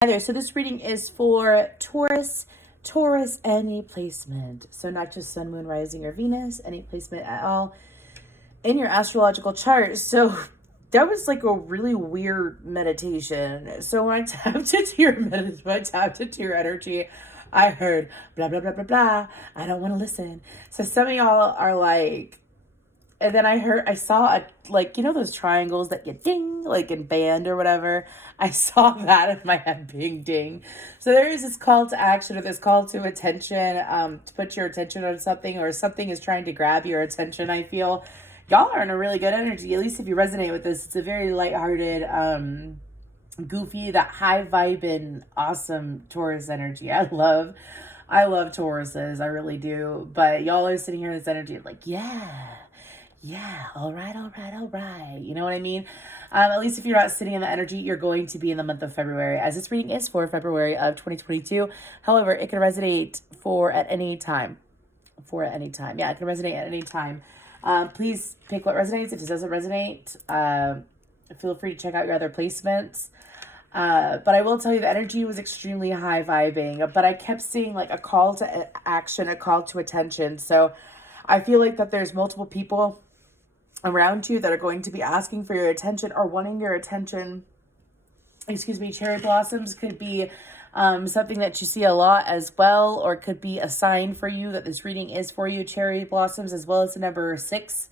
Hi there. So this reading is for Taurus. Taurus, any placement. So not just sun, moon, rising, or Venus, any placement at all in your astrological chart. So that was like a really weird meditation. So when I tapped into your energy, I heard blah, blah, blah, blah, blah. I don't want to listen. So some of y'all are like, and then I saw those triangles that get ding, like in band or whatever. I saw that in my head being ding. So there is this call to action or this call to attention, to put your attention on something, or something is trying to grab your attention. I feel y'all are in a really good energy, at least if you resonate with this. It's a very lighthearted, goofy, that high vibing, awesome Taurus energy. I love Tauruses, I really do. But y'all are sitting here in this energy like, yeah, all right. You know what I mean? At least if you're not sitting in the energy, you're going to be in the month of February, as this reading is for February of 2022. However, it can resonate at any time. Yeah, it can resonate at any time. Please pick what resonates. If it doesn't resonate, feel free to check out your other placements. But I will tell you the energy was extremely high vibing, but I kept seeing like a call to action, a call to attention. So I feel like that there's multiple people around you that are going to be asking for your attention or wanting your attention. Cherry blossoms could be something that you see a lot as well, or could be a sign for you that this reading is for you. Cherry blossoms, as well as the number 6,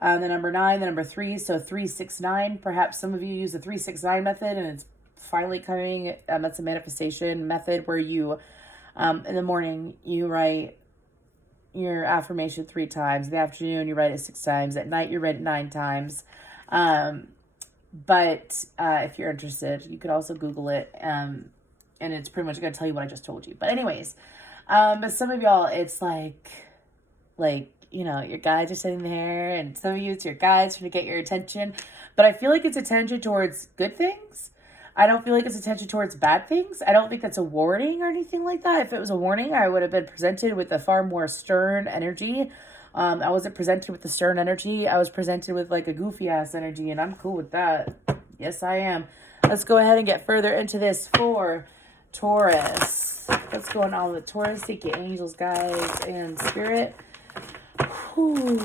the number 9, the number 3, so 369. Perhaps some of you use the 369 method, and it's finally coming. That's a manifestation method where you, in the morning, you write your affirmation 3 times. In the afternoon, you write it 6 times. At night, you write it 9 times. But if you're interested, you could also Google it. And it's pretty much going to tell you what I just told you. But anyways, but some of y'all, it's like, your guides are sitting there, and some of you, it's your guides trying to get your attention. But I feel like it's attention towards good things. I don't feel like it's attention towards bad things. I don't think that's a warning or anything like that. If it was a warning, I would have been presented with a far more stern energy. I wasn't presented with the stern energy. I was presented with like a goofy ass energy, and I'm cool with that. Yes, I am. Let's go ahead and get further into this for Taurus. What's going on with Taurus? Seek your angels, guides, and spirit. Whew.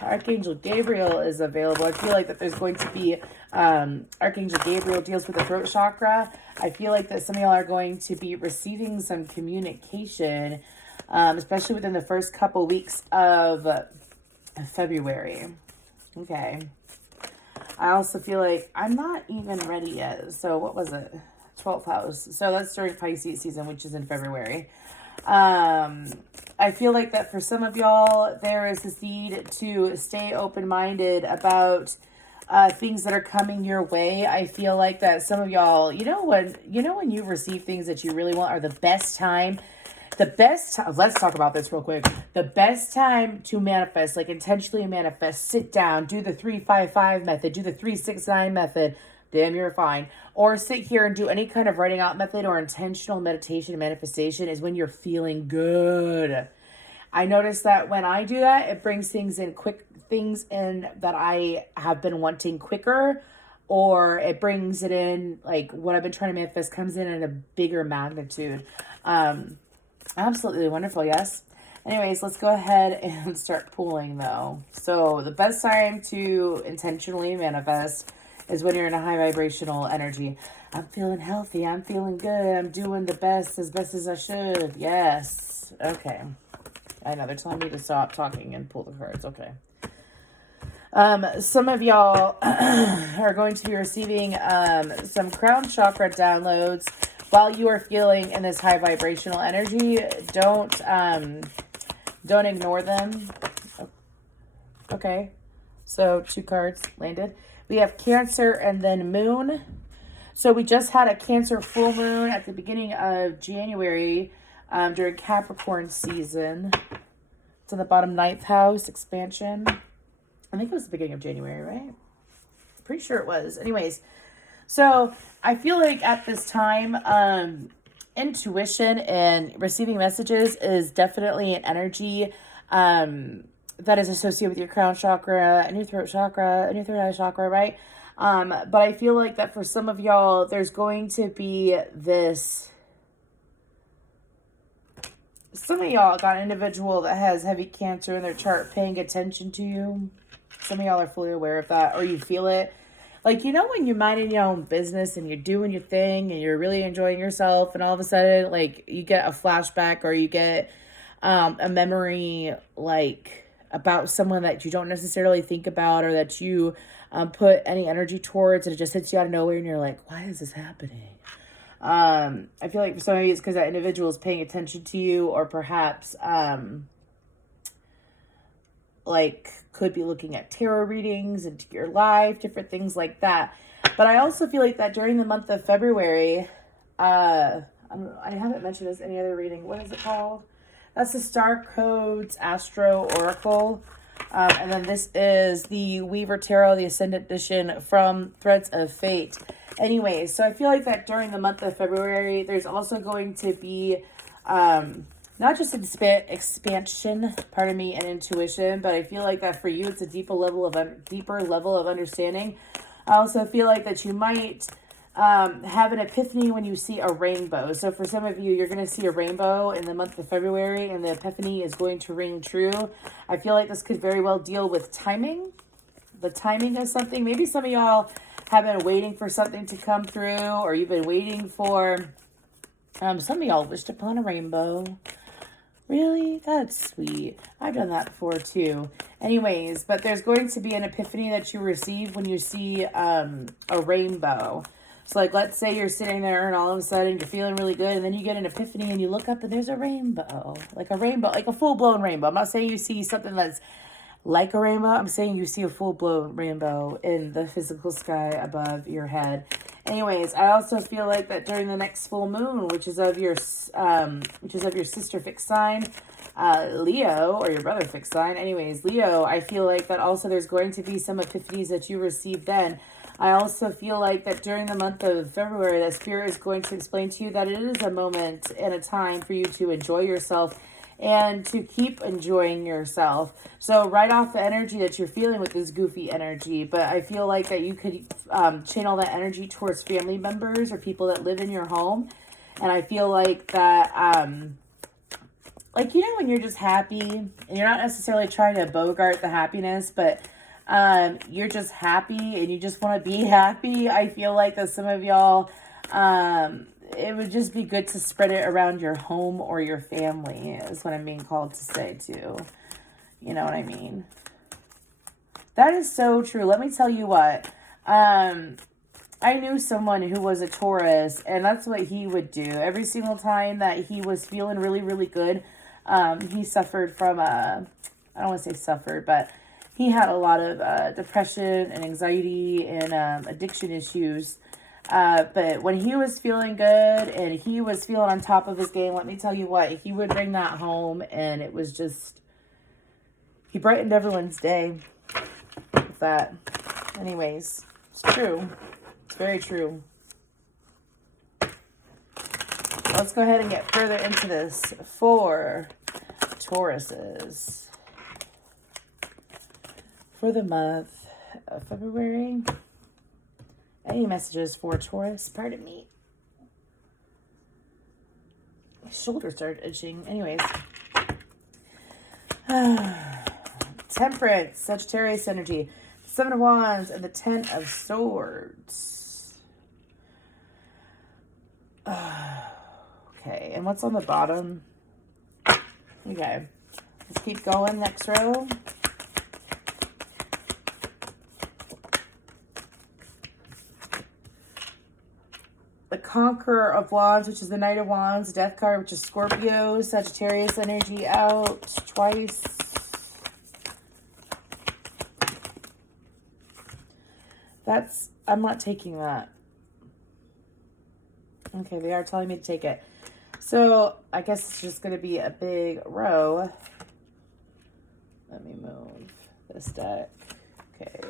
Archangel Gabriel is available. I feel like that there's going to be Archangel Gabriel deals with the throat chakra. I feel like that some of y'all are going to be receiving some communication, especially within the first couple weeks of February. Okay. I also feel like I'm not even ready yet. So what was it? 12th house. So that's during Pisces season, which is in February. I feel like that for some of y'all, there is this need to stay open-minded about things that are coming your way. I feel like that some of y'all, when you receive things that you really want, are the best time. Let's talk about this real quick. The best time to manifest, like intentionally manifest, sit down, do the 3-5-5 method, do the 3-6-9 method. Damn, you're fine. Or sit here and do any kind of writing out method or intentional meditation manifestation is when you're feeling good. I notice that when I do that, it brings things in that I have been wanting quicker, or it brings it in, like what I've been trying to manifest comes in a bigger magnitude. Absolutely wonderful, yes. Anyways, let's go ahead and start pulling though. So the best time to intentionally manifest is when you're in a high vibrational energy. I'm feeling healthy. I'm feeling good. I'm doing the best as I should. Yes. Okay. I know they're telling me to stop talking and pull the cards. Okay. Some of y'all are going to be receiving some crown chakra downloads while you are feeling in this high vibrational energy. Don't ignore them. Okay. So 2 cards landed. We have Cancer and then Moon. So we just had a Cancer full moon at the beginning of January during Capricorn season. It's in the bottom 9th house, expansion. I think it was the beginning of January, right? Pretty sure it was. Anyways, so I feel like at this time, intuition and receiving messages is definitely an energy that is associated with your crown chakra and your throat chakra and your third eye chakra, right? But I feel like that for some of y'all, there's going to be this... Some of y'all got an individual that has heavy Cancer in their chart paying attention to you. Some of y'all are fully aware of that, or you feel it. Like, you know, when you're minding your own business and you're doing your thing and you're really enjoying yourself, and all of a sudden, like, you get a flashback or you get a memory, like, about someone that you don't necessarily think about or that you put any energy towards, and it just hits you out of nowhere and you're like, why is this happening? I feel like for some of you it's because that individual is paying attention to you, or perhaps like could be looking at tarot readings into your life, different things like that. But I also feel like that during the month of February, I haven't mentioned this any other reading. What is it called? That's the Star Codes Astro Oracle. And then this is the Weaver Tarot, the Ascendant Edition from Threads of Fate. Anyways, so I feel like that during the month of February, there's also going to be not just expansion, and intuition, but I feel like that for you, it's a deeper level of understanding. I also feel like that you might have an epiphany when you see a rainbow. So for some of you, you're going to see a rainbow in the month of February, and the epiphany is going to ring true. I feel like this could very well deal with timing, the timing of something. Maybe some of y'all have been waiting for something to come through, or you've been waiting for, some of y'all wished upon a rainbow. Really? That's sweet. I've done that before too. Anyways, but there's going to be an epiphany that you receive when you see a rainbow. So like, let's say you're sitting there and all of a sudden you're feeling really good, and then you get an epiphany and you look up and there's a rainbow. Like a full-blown rainbow. I'm not saying you see something that's like a rainbow. I'm saying you see a full-blown rainbow in the physical sky above your head. Anyways, I also feel like that during the next full moon, which is of your sister fixed sign, Leo, or your brother fixed sign. Anyways, Leo, I feel like that also there's going to be some epiphanies that you receive then. I also feel like that during the month of February, that Spirit is going to explain to you that it is a moment and a time for you to enjoy yourself and to keep enjoying yourself. So right off the energy that you're feeling with this goofy energy, but I feel like that you could channel that energy towards family members or people that live in your home. And I feel like that, like, you know, when you're just happy and you're not necessarily trying to bogart the happiness, but you're just happy and you just want to be happy. I feel like that some of y'all, it would just be good to spread it around your home or your family, is what I'm being called to say too. You know what I mean? That is so true. Let me tell you what. I knew someone who was a Taurus, and that's what he would do. Every single time that he was feeling really, really good, he suffered from I don't want to say suffered, but he had a lot of depression and anxiety and addiction issues. But when he was feeling good and he was feeling on top of his game, let me tell you what, he would bring that home, and it was just, he brightened everyone's day with that. Anyways, it's true. It's very true. Let's go ahead and get further into this for Tauruses for the month of February. Any messages for Taurus? Pardon me. My shoulder started itching. Anyways. Temperance, Sagittarius energy, Seven of Wands, and the Ten of Swords. Okay, and what's on the bottom? Okay, let's keep going. Next row. The Conqueror of Wands, which is the Knight of Wands. Death card, which is Scorpio. Sagittarius energy out twice. I'm not taking that. Okay, they are telling me to take it. So, I guess it's just going to be a big row. Let me move this deck. Okay,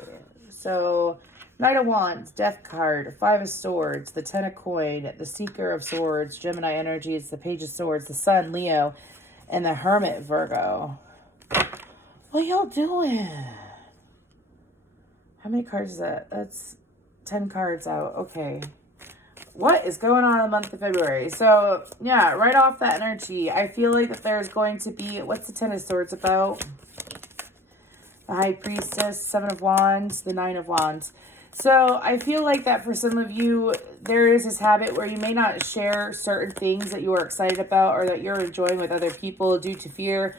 so Knight of Wands, Death card, Five of Swords, the Ten of Coin, the Seeker of Swords, Gemini energy, it's the Page of Swords, the Sun, Leo, and the Hermit, Virgo. What y'all doing? How many cards is that? That's 10 cards out. Okay. What is going on in the month of February? So, yeah, right off that energy, I feel like that there's going to be, what's the Ten of Swords about? The High Priestess, Seven of Wands, the Nine of Wands. So, I feel like that for some of you, there is this habit where you may not share certain things that you are excited about or that you're enjoying with other people due to fear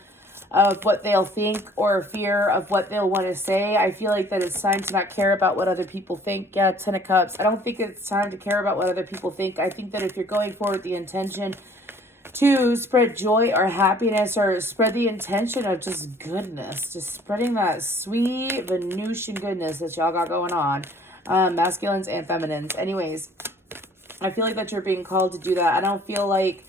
of what they'll think or fear of what they'll want to say. I feel like that it's time to not care about what other people think. Yeah, Ten of Cups. I don't think it's time to care about what other people think. I think that if you're going forward with the intention to spread joy or happiness or spread the intention of just goodness, just spreading that sweet Venusian goodness that y'all got going on, masculines and feminines. Anyways, I feel like that you're being called to do that. I feel like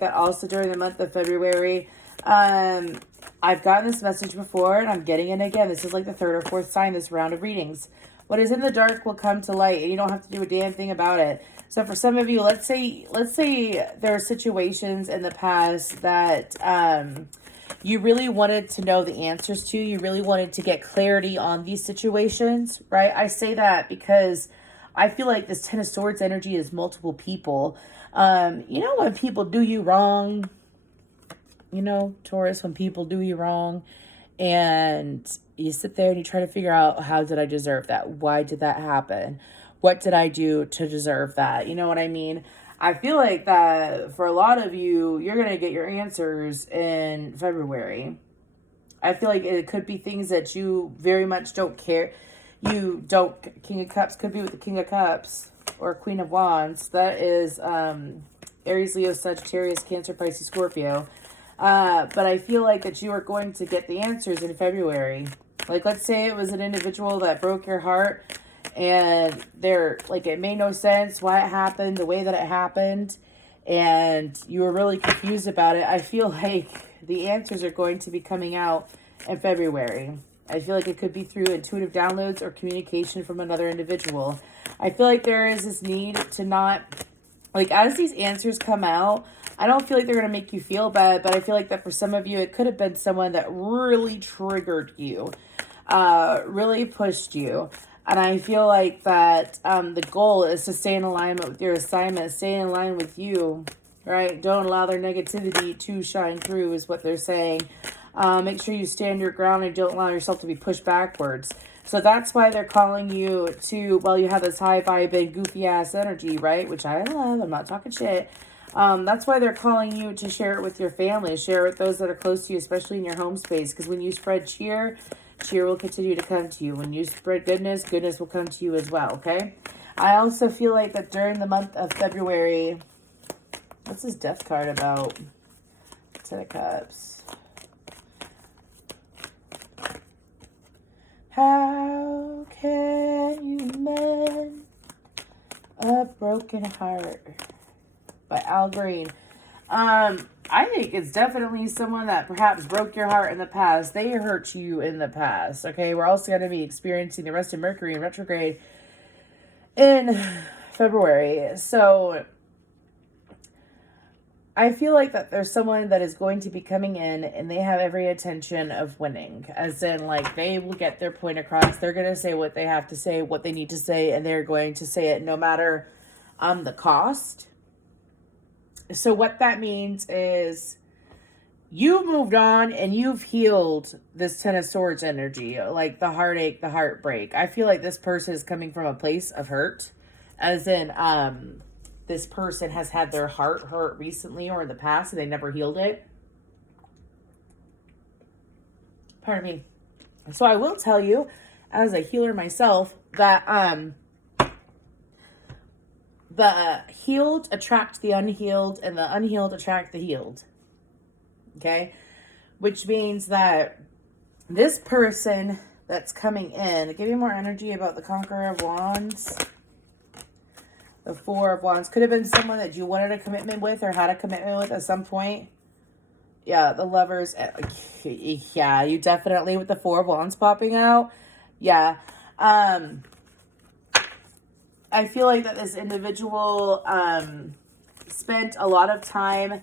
that also during the month of February, I've gotten this message before and I'm getting it again. This is like the third or fourth sign this round of readings. What is in the dark will come to light and you don't have to do a damn thing about it. So for some of you, let's say there are situations in the past that, you really wanted to know the answers to, you really wanted to get clarity on these situations, right? I say that because I feel like this Ten of Swords energy is multiple people. You know when people do you wrong, you know, Taurus, when people do you wrong and you sit there and you try to figure out, how did I deserve that? Why did that happen? What did I do to deserve that? You know what I mean? I feel like that for a lot of you, you're going to get your answers in February. I feel like it could be things that you very much don't care. You don't, King of Cups could be with the King of Cups or Queen of Wands. That is Aries, Leo, Sagittarius, Cancer, Pisces, Scorpio. But I feel like that you are going to get the answers in February. Like, let's say it was an individual that broke your heart and it made no sense why it happened, the way that it happened, and you were really confused about it. I feel like the answers are going to be coming out in February. I feel like it could be through intuitive downloads or communication from another individual. I feel like there is this need to not, like, as these answers come out, I don't feel like they're going to make you feel bad, but I feel like that for some of you, it could have been someone that really triggered you, really pushed you. And I feel like that the goal is to stay in alignment with your assignment, stay in line with you, right? Don't allow their negativity to shine through is what they're saying. Make sure you stand your ground and don't allow yourself to be pushed backwards. So that's why they're calling you to, well, you have this high vibe and goofy ass energy, right? Which I love. I'm not talking shit. That's why they're calling you to share it with your family, share it with those that are close to you, especially in your home space. Because when you spread cheer, cheer will continue to come to you. When you spread goodness, goodness will come to you as well, okay? I also feel like that during the month of February, what's this death card about? Ten of Cups. How can you mend a broken heart? By Al Green. I think it's definitely someone that perhaps broke your heart in the past. They hurt you in the past. Okay, we're also going to be experiencing the rest of Mercury in retrograde in February. So I feel like that there's someone that is going to be coming in and they have every intention of winning. As in, like, they will get their point across. They're going to say what they have to say, what they need to say, and they're going to say it no matter the cost. So what that means is you moved on and you've healed this Ten of Swords energy, like the heartache, the heartbreak. I feel like this person is coming from a place of hurt, as in this person has had their heart hurt recently or in the past and they never healed it. Pardon me. So I will tell you, as a healer myself, that the healed attract the unhealed and the unhealed attract the healed. Okay? Which means that this person that's coming in, give me more energy about the Conqueror of Wands. The Four of Wands. Could have been someone that you wanted a commitment with or had a commitment with at some point. Yeah, the Lovers. Yeah, you definitely, with the Four of Wands popping out. Yeah. I feel like that this individual spent a lot of time,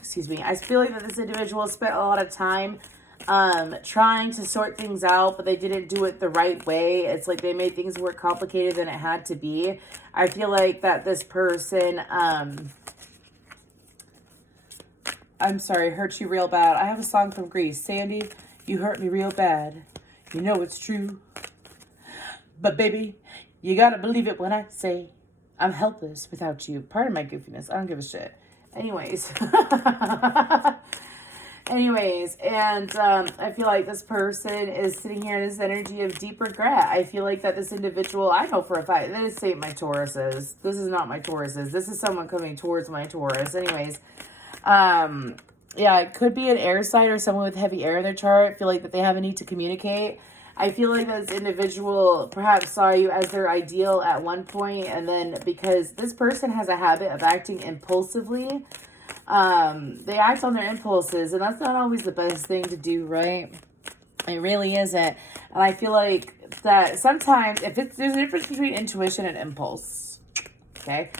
excuse me, I feel like that this individual spent a lot of time trying to sort things out, but they didn't do it the right way. It's like they made things more complicated than it had to be. I feel like that this person, I'm sorry, hurt you real bad. I have a song from Greece. Sandy, you hurt me real bad. You know it's true. But baby, you gotta believe it when I say I'm helpless without you. Pardon my goofiness. I don't give a shit. Anyways. And I feel like this person is sitting here in this energy of deep regret. I feel like that this individual, I know for a fact, this ain't my Tauruses. This is not my Tauruses. This is someone coming towards my Taurus. Anyways, yeah, it could be an air sign or someone with heavy air in their chart. I feel like that they have a need to communicate. I feel like this individual perhaps saw you as their ideal at one point, and then because this person has a habit of acting impulsively, they act on their impulses, and that's not always the best thing to do, right? It really isn't. And I feel like that sometimes there's a difference between intuition and impulse. Okay.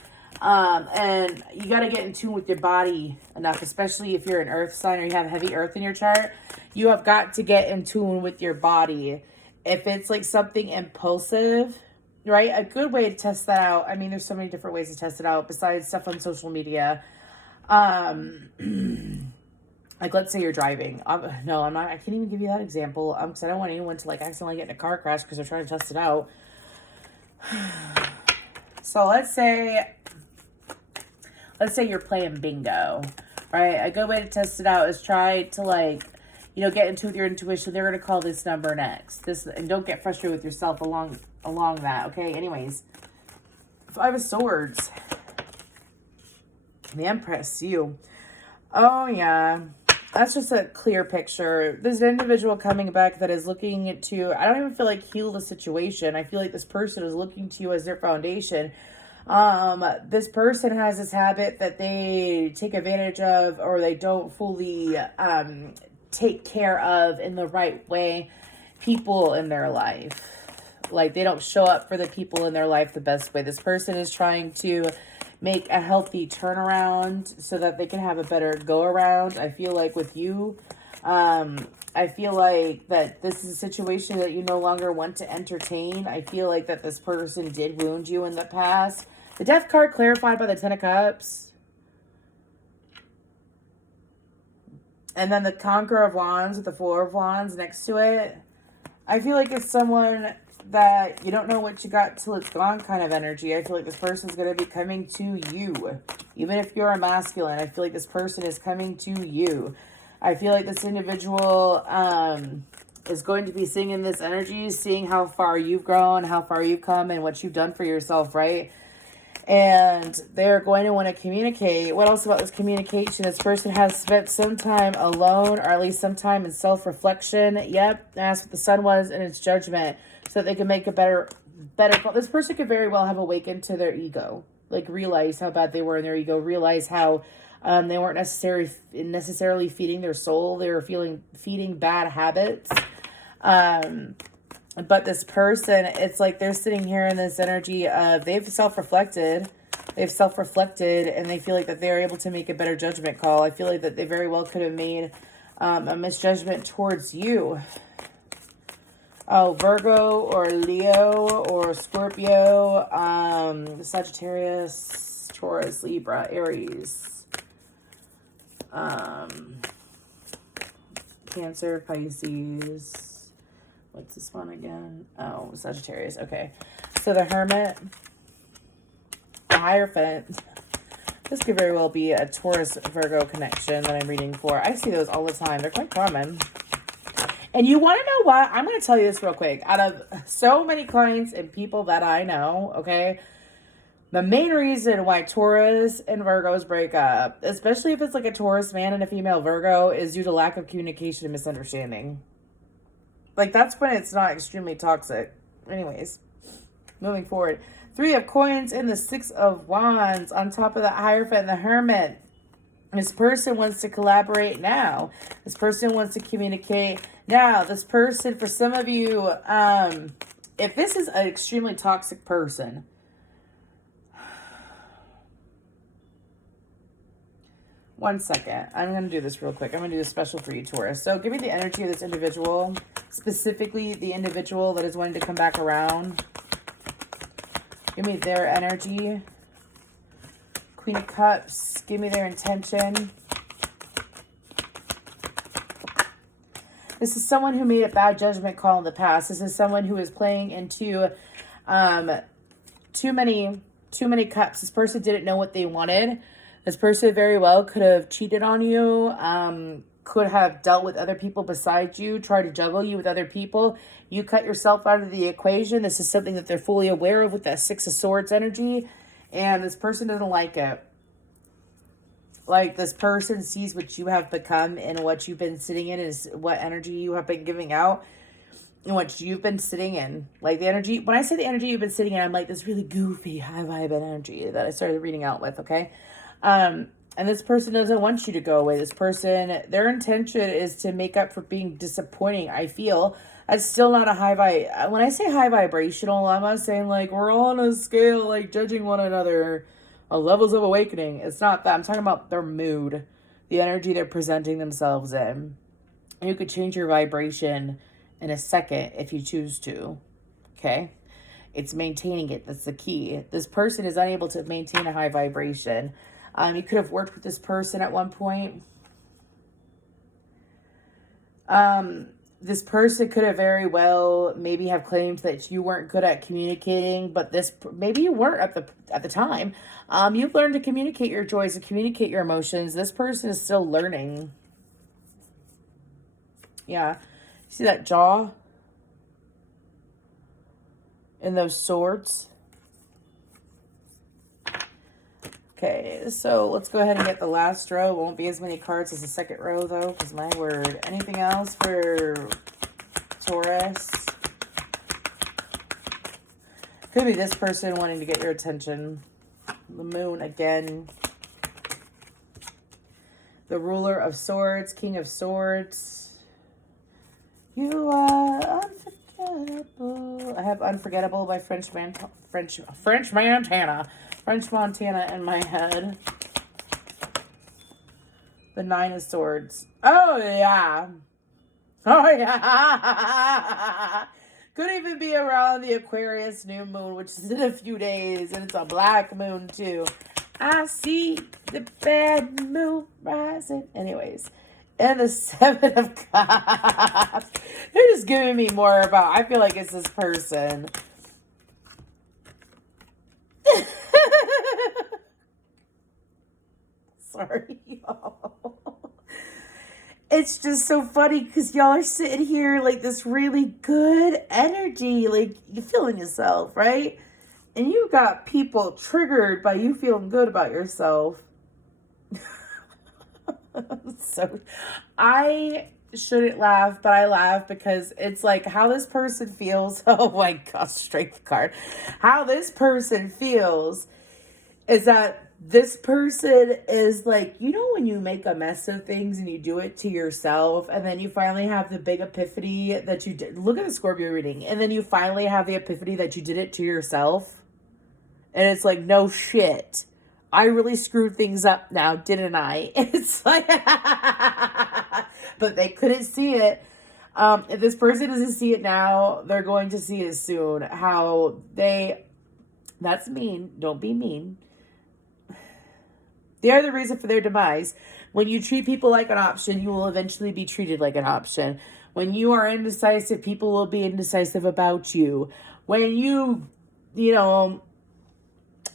And you got to get in tune with your body enough, especially if you're an earth sign or you have heavy earth in your chart. You have got to get in tune with your body. If it's like something impulsive, right? A good way to test that out. I mean, there's so many different ways to test it out besides stuff on social media. Like let's say you're driving. No, I'm not. I can't even give you that example. Because I don't want anyone to like accidentally get in a car crash because they're trying to test it out. So let's say you're playing bingo, right? A good way to test it out is try to like, get into your intuition. They're going to call this number next. And don't get frustrated with yourself along that. Okay. Anyways, Five of Swords. The Empress, you. Oh yeah. That's just a clear picture. There's an individual coming back that is looking to, I don't even feel like heal the situation. I feel like this person is looking to you as their foundation. This person has this habit that they take advantage of, or they don't fully take care of in the right way people in their life. Like they don't show up for the people in their life the best way. This person is trying to make a healthy turnaround so that they can have a better go around. I feel like with you, I feel like that this is a situation that you no longer want to entertain. I feel like that this person did wound you in the past. The Death card clarified by the Ten of Cups. And then the Conqueror of Wands with the Four of Wands next to it. I feel like it's someone that you don't know what you got till it's gone kind of energy. I feel like this person's going to be coming to you. Even if you're a masculine, I feel like this person is coming to you. I feel like this individual is going to be seeing in this energy, seeing how far you've grown, how far you've come, and what you've done for yourself, right? And they're going to want to communicate. What else about this communication? This person has spent some time alone, or at least some time in self-reflection. Yep, that's what the Sun was in its judgment, so that they can make a better. This person could very well have awakened to their ego, like realize how bad they were in their ego, realize how they weren't necessarily feeding their soul. They were feeding bad habits. But this person, it's like they're sitting here in this energy of they've self-reflected, and they feel like that they're able to make a better judgment call. I feel like that they very well could have made a misjudgment towards you. Oh, Virgo or Leo or Scorpio, Sagittarius, Taurus, Libra, Aries, Cancer, Pisces. What's this one again? Oh, Sagittarius. Okay. So the Hermit, the Hierophant. This could very well be a Taurus Virgo connection that I'm reading for. I see those all the time. They're quite common. And you want to know what? I'm going to tell you this real quick. Out of so many clients and people that I know, okay, the main reason why Taurus and Virgos break up, especially if it's like a Taurus man and a female Virgo, is due to lack of communication and misunderstanding. Like, that's when it's not extremely toxic. Anyways, moving forward. 3 of Coins and the 6 of Wands on top of the Hierophant and the Hermit. This person wants to collaborate now. This person wants to communicate now. This person, for some of you, if this is an extremely toxic person, 1 second. I'm going to do this real quick. I'm going to do this special for you, Taurus. So give me the energy of this individual, specifically the individual that is wanting to come back around. Give me their energy. Queen of Cups. Give me their intention. This is someone who made a bad judgment call in the past. This is someone who is playing into too many cups. This person didn't know what they wanted. This person very well could have cheated on you, could have dealt with other people besides you, tried to juggle you with other people. You cut yourself out of the equation. This is something that they're fully aware of with that Six of Swords energy. And this person doesn't like it. Like, this person sees what you have become and what you've been sitting in is what energy you have been giving out and what you've been sitting in. Like, the energy, when I say the energy you've been sitting in, I'm like this really goofy, high vibe energy that I started reading out with, okay? And this person doesn't want you to go away. This person, their intention is to make up for being disappointing, I feel. That's still not a high vibe. When I say high vibrational, I'm not saying like we're all on a scale, like judging one another. Levels of awakening. It's not that. I'm talking about their mood, the energy they're presenting themselves in. And you could change your vibration in a second if you choose to. Okay? It's maintaining it. That's the key. This person is unable to maintain a high vibration. You could have worked with this person at one point. This person could have very well maybe have claimed that you weren't good at communicating, but maybe you weren't at the time. You've learned to communicate your joys and communicate your emotions. This person is still learning. Yeah. See that jaw? And those swords? Okay, so let's go ahead and get the last row. It won't be as many cards as the second row, though, because my word. Anything else for Taurus? Could be this person wanting to get your attention. The moon again. The ruler of swords, king of swords. You are unforgettable. I have Unforgettable by French Montana in my head. The Nine of Swords. Oh, yeah. Oh, yeah. Could even be around the Aquarius new moon, which is in a few days. And it's a black moon, too. I see the bad moon rising. Anyways. And the Seven of Cups. They're just giving me more about, I feel like it's this person. Sorry, y'all. It's just so funny because y'all are sitting here like this really good energy. Like, you're feeling yourself, right? And you got people triggered by you feeling good about yourself. So, I shouldn't laugh, but I laugh because it's like how this person feels. Oh my gosh, strength card. How this person feels is that this person is like, you know, when you make a mess of things and you do it to yourself and then you finally have the big epiphany that you did. Look at the Scorpio reading. And then you finally have the epiphany that you did it to yourself. And it's like, no shit. I really screwed things up now, didn't I? It's like, but they couldn't see it. If this person doesn't see it now, they're going to see it soon. That's mean. Don't be mean. They are the reason for their demise. When you treat people like an option, you will eventually be treated like an option. When you are indecisive, people will be indecisive about you. When you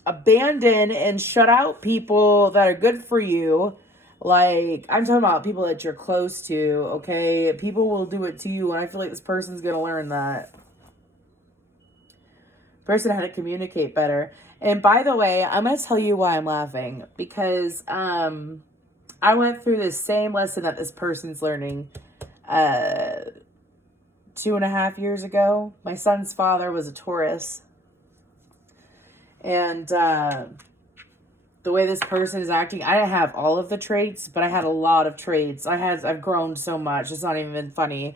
abandon and shut out people that are good for you, like, I'm talking about people that you're close to, okay? People will do it to you, and I feel like this person's going to learn that. Person how to communicate better. And by the way, I'm going to tell you why I'm laughing. Because I went through this same lesson that this person's learning 2.5 years ago. My son's father was a Taurus. And the way this person is acting, I didn't have all of the traits, but I had a lot of traits. I've grown so much. It's not even funny.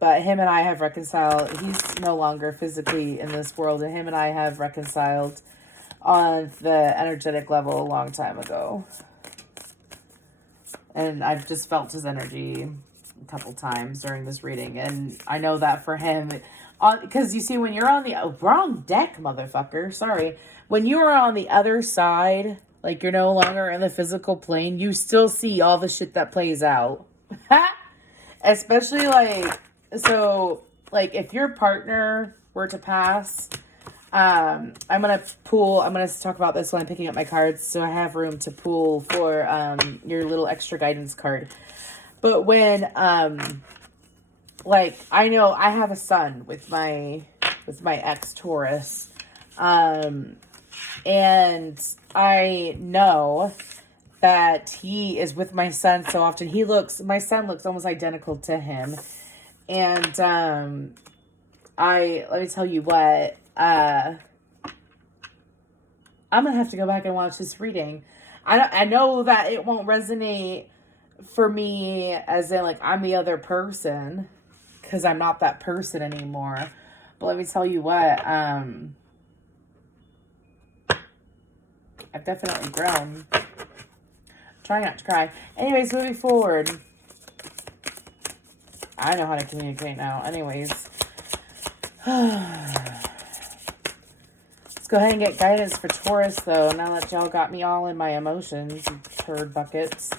But him and I have reconciled. He's no longer physically in this world, and him and I have reconciled. on the energetic level a long time ago. And I've just felt his energy a couple times during this reading. And I know that for him, because you see, when you're on the wrong deck, motherfucker, sorry. When you are on the other side, like you're no longer in the physical plane, you still see all the shit that plays out. Especially so if your partner were to pass, I'm going to talk about this when I'm picking up my cards, so I have room to pull for your little extra guidance card. But when I know I have a son with my ex Taurus, and I know that he is with my son so often. My son looks almost identical to him. And let me tell you what, I'm going to have to go back and watch this reading. I know that it won't resonate for me as in I'm the other person, because I'm not that person anymore. But let me tell you what, I've definitely grown. Trying not to cry. Anyways, moving forward. I know how to communicate now. Anyways. Let's go ahead and get guidance for Taurus, though. Now that y'all got me all in my emotions, you turd buckets.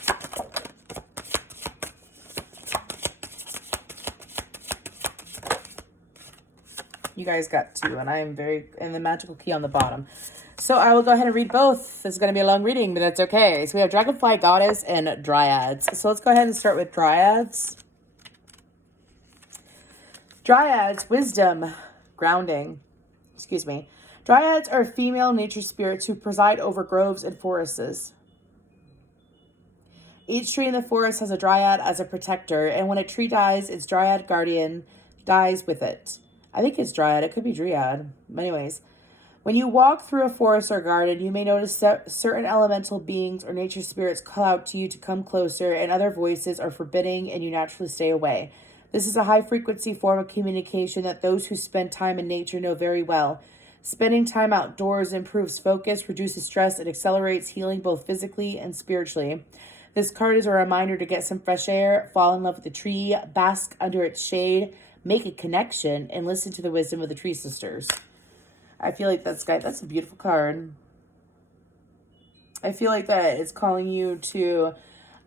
You guys got two, and I am and the magical key on the bottom. So I will go ahead and read both. This is going to be a long reading, but that's okay. So we have Dragonfly Goddess and Dryads. So let's go ahead and start with Dryads. Dryads, wisdom, grounding. Excuse me. Dryads are female nature spirits who preside over groves and forests. Each tree in the forest has a dryad as a protector, and when a tree dies, its dryad guardian dies with it. I think it's dryad. It could be dryad. Anyways. When you walk through a forest or garden, you may notice certain elemental beings or nature spirits call out to you to come closer, and other voices are forbidding and you naturally stay away. This is a high-frequency form of communication that those who spend time in nature know very well. Spending time outdoors improves focus, reduces stress, and accelerates healing both physically and spiritually. This card is a reminder to get some fresh air, fall in love with the tree, bask under its shade, make a connection, and listen to the wisdom of the tree sisters. I feel like that's a beautiful card. I feel like that it's calling you to,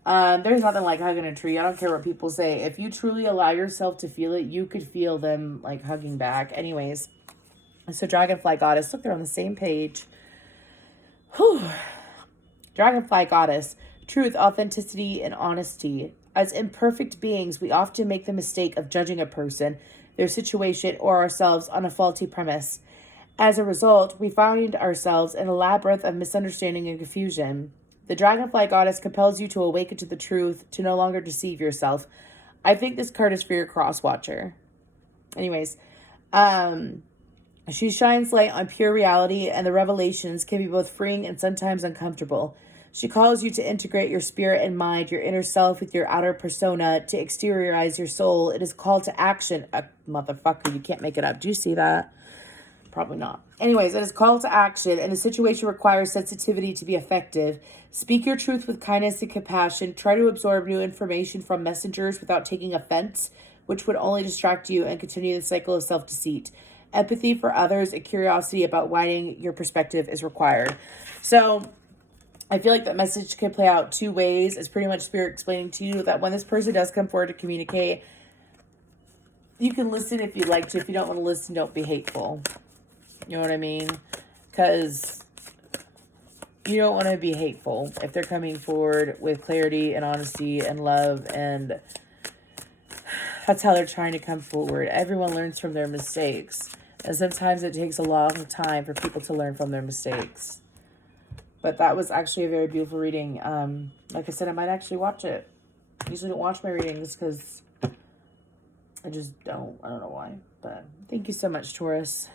there's nothing like hugging a tree. I don't care what people say. If you truly allow yourself to feel it, you could feel them hugging back. Anyways, so Dragonfly Goddess, look, they're on the same page. Whew. Dragonfly Goddess, truth, authenticity, and honesty. As imperfect beings, we often make the mistake of judging a person, their situation, or ourselves on a faulty premise. As a result, we find ourselves in a labyrinth of misunderstanding and confusion. The Dragonfly Goddess compels you to awaken to the truth, to no longer deceive yourself. I think this card is for your cross watcher. Anyways, she shines light on pure reality, and the revelations can be both freeing and sometimes uncomfortable. She calls you to integrate your spirit and mind, your inner self, with your outer persona, to exteriorize your soul. It is called to action. Motherfucker, you can't make it up. Do you see that? Probably not. Anyways, it is call to action, and the situation requires sensitivity to be effective. Speak your truth with kindness and compassion. Try to absorb new information from messengers without taking offense, which would only distract you and continue the cycle of self-deceit. Empathy for others and curiosity about widening your perspective is required. So I feel like that message can play out two ways. It's pretty much Spirit explaining to you that when this person does come forward to communicate, you can listen if you'd like to. If you don't want to listen, don't be hateful. You know what I mean? Because you don't want to be hateful if they're coming forward with clarity and honesty and love, and that's how they're trying to come forward. Everyone learns from their mistakes, and sometimes it takes a long time for people to learn from their mistakes. But that was actually a very beautiful reading. Like I said, I might actually watch it. I usually don't watch my readings because I just don't. I don't know why. But thank you so much, Taurus.